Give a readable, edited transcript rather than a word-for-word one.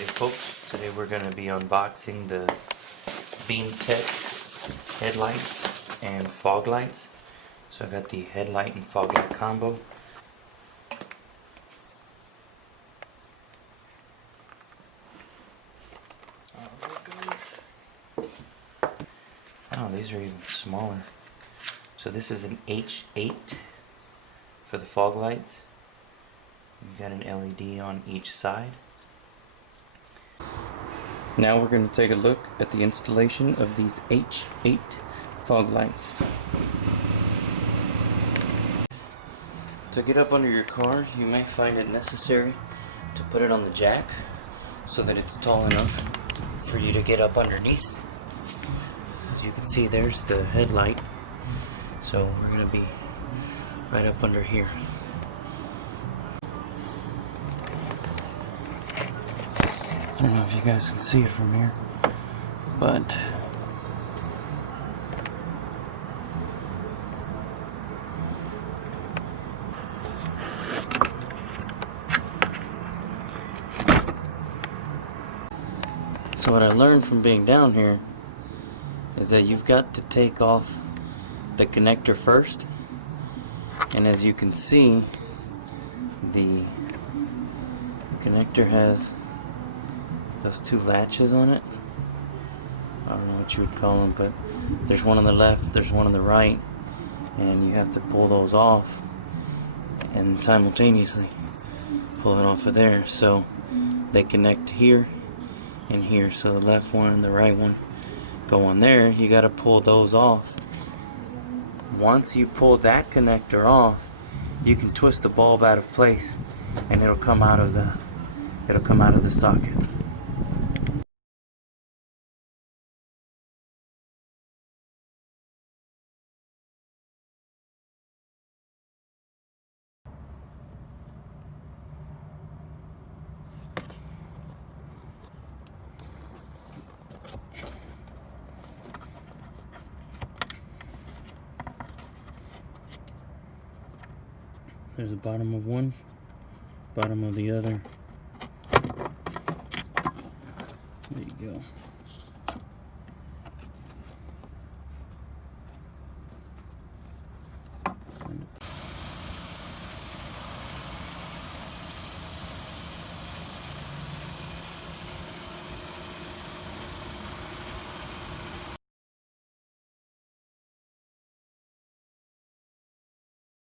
Okay folks, today we're going to be unboxing the BEAMTECH headlights and fog lights. So I got the headlight and fog light combo. Oh, these are even smaller. So this is an H8 for the fog lights. You've got an LED on each side. Now we're going to take a look at the installation of these H8 fog lights. To get up under your car, you may find it necessary to put it on the jack so that it's tall enough for you to get up underneath. As you can see, there's the headlight. So we're going to be right up under here. I don't know if you guys can see it from here, but so what I learned from being down here is that you've got to take off the connector first, and as you can see, the connector has those two latches on it. I don't know what you would call them, but there's one on the left, there's one on the right, and you have to pull those off and simultaneously pull it off of there, so they connect here and here. So the left one and the right one go on there. You got to pull those off. Once you pull that connector off, you can twist the bulb out of place and it'll come out of the socket. There's the bottom of one, bottom of the other. There you go.